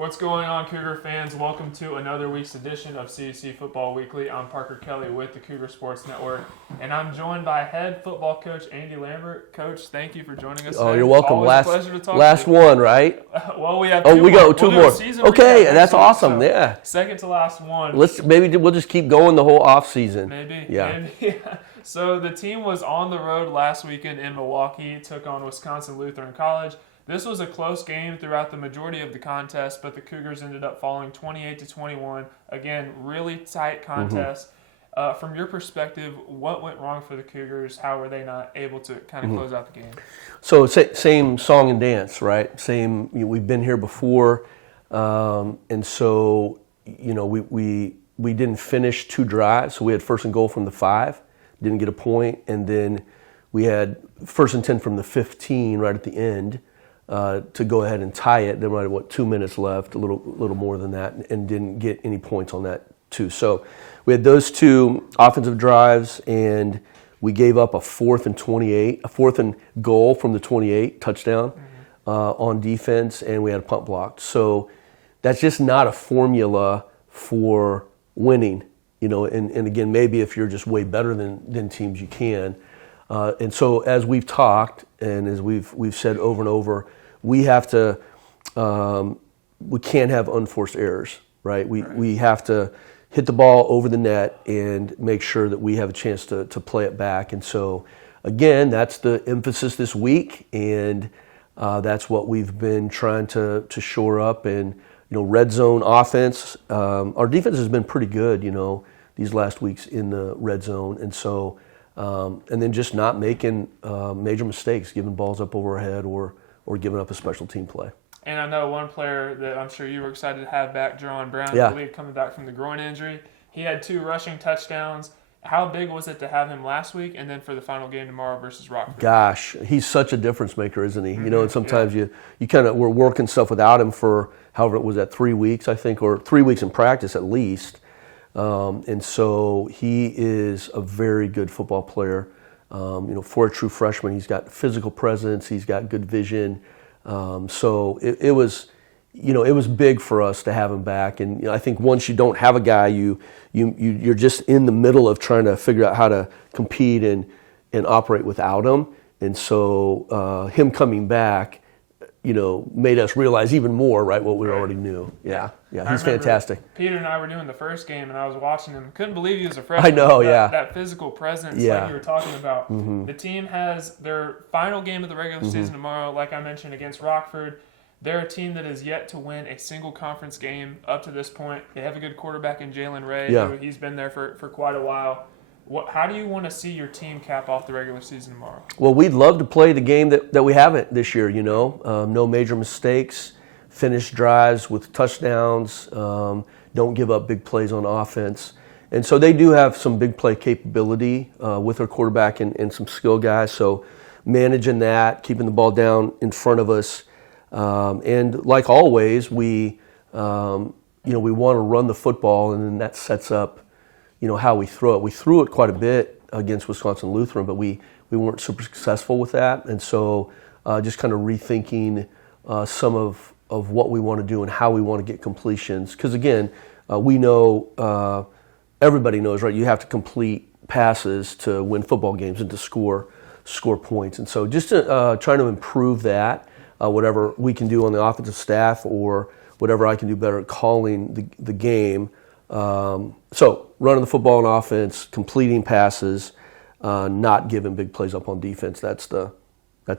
What's going on, Cougar fans? Welcome to another week's edition of CUC Football Weekly. I'm Parker Kelley with the Cougar Sports Network, and I'm joined by head football coach Andy Lambert. Coach, thank you for joining us today. You're welcome. Always a pleasure to talk last to you. one, right? Well, we have two more. Two we'll more. Season okay, recap that's week, awesome. So yeah. Second to last one. We'll just keep going the whole off season. Maybe. Yeah. Maybe. So the team was on the road last weekend in Milwaukee, took on Wisconsin Lutheran College. This was a close game throughout the majority of the contest, but the Cougars ended up falling 28-21. Again, really tight contest. From your perspective, what went wrong for the Cougars? How were they not able to kind of close out the game? So same song and dance, right? Same. We've been here before, and so we didn't finish two drives. So we had first and goal from the 5, didn't get a point, and then we had first and 10 from the 15 right at the end. To go ahead and tie it. Then we had 2 minutes left, a little more than that, and didn't get any points on that too. So we had those two offensive drives, and we gave up a fourth and goal from the 28 touchdown on defense, and we had a punt blocked. So that's just not a formula for winning, And again, maybe if you're just way better than teams, you can. And so as we've talked, and as we've said over and over, we have to, we can't have unforced errors, right? We have to hit the ball over the net and make sure that we have a chance to play it back. And so, again, that's the emphasis this week, and that's what we've been trying to shore up. And, red zone offense, our defense has been pretty good, these last weeks in the red zone. And so, and then just not making major mistakes, giving balls up over our head or giving up a special team play. And I know one player that I'm sure you were excited to have back, Joh Brown, yeah. I believe, coming back from the groin injury. He had 2 rushing touchdowns. How big was it to have him last week and then for the final game tomorrow versus Rockford? Gosh, he's such a difference maker, isn't he? And sometimes you kind of, we're working stuff without him for, however it was, at 3 weeks, I think, or 3 weeks in practice at least. And so he is a very good football player. For a true freshman, he's got physical presence, he's got good vision. So it was big for us to have him back. And I think once you don't have a guy, you're just in the middle of trying to figure out how to compete and operate without him. And so him coming back, made us realize even more, right, what we already knew. Yeah, he's fantastic. Peter and I were doing the first game, and I was watching him. Couldn't believe he was a freshman. I know, that physical presence, like you were talking about. The team has their final game of the regular season tomorrow, like I mentioned, against Rockford. They're a team that has yet to win a single conference game up to this point. They have a good quarterback in Jalen Ray. Yeah. He's been there for quite a while. How do you want to see your team cap off the regular season tomorrow? Well, we'd love to play the game that we haven't this year, no major mistakes, finish drives with touchdowns, don't give up big plays on offense. And so they do have some big play capability with their quarterback and some skill guys. So managing that, keeping the ball down in front of us. And like always, we want to run the football, and then that sets up how we throw it. We threw it quite a bit against Wisconsin Lutheran, but we weren't super successful with that. And so just kind of rethinking some of what we want to do and how we want to get completions. Because, again, we know, everybody knows, right, you have to complete passes to win football games and to score points. And so just trying to improve that, whatever we can do on the offensive staff or whatever I can do better at calling the game. So running the football on offense, completing passes, not giving big plays up on defense. That's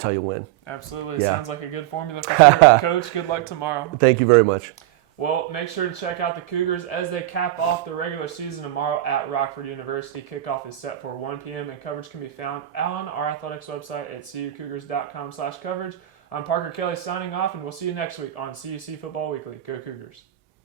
how you win. Absolutely. Yeah. Sounds like a good formula for sure. Coach, good luck tomorrow. Thank you very much. Well, make sure to check out the Cougars as they cap off the regular season tomorrow at Rockford University. Kickoff is set for 1 p.m. and coverage can be found on our athletics website at cucougars.com/coverage. I'm Parker Kelley signing off, and we'll see you next week on CUC Football Weekly. Go Cougars.